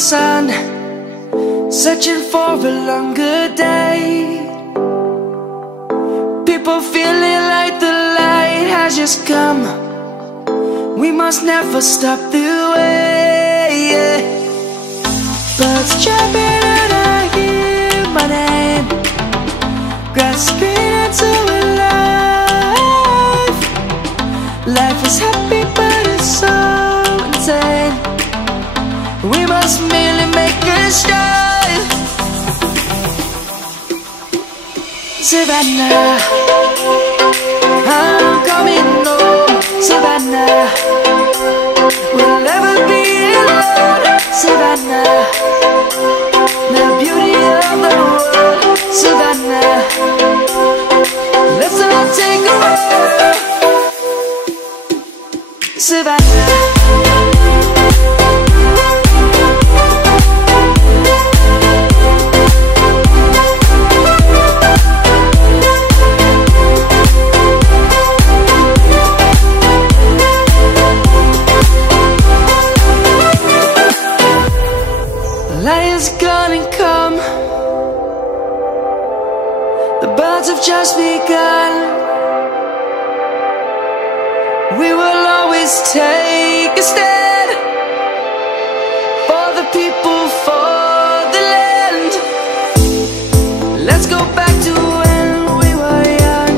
sun, searching for a longer day. People feeling like the light has just come. We must never stop the way, yeah. Birds jumping and I hear my name, grasping into a life. Life is happy but it's so insane. We must merely make a start. Savannah, I'm coming home. Savannah, we'll never be alone. Savannah, the beauty of the world. Savannah, let's all take a walk. Savannah, light is gonna come. The birds have just begun. We will always take a stand for the people, for the land. Let's go back to when we were young.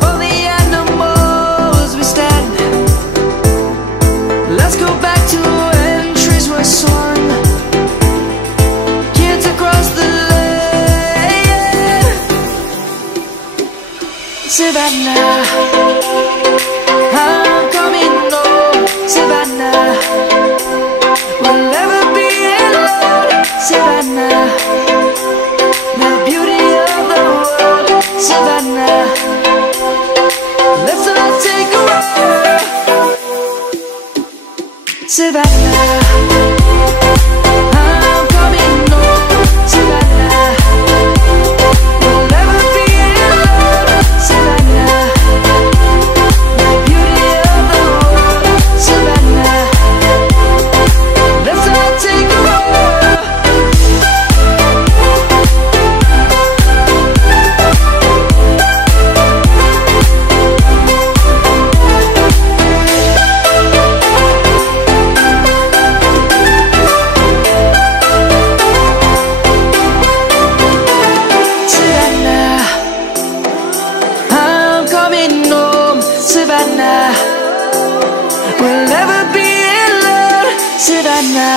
For the animals we stand. Let's go back to when trees were swung, kids across the land. Savannah, I'm coming home. Savannah, we'll never be alone. Savannah, the beauty of the world. Savannah, let's all take a walk. Savannah, I'm coming home. Savannah, we'll never be alone. Savannah, the beauty of the world. Savannah, let's all take a walk. Savannah, we'll never be alone. Savannah.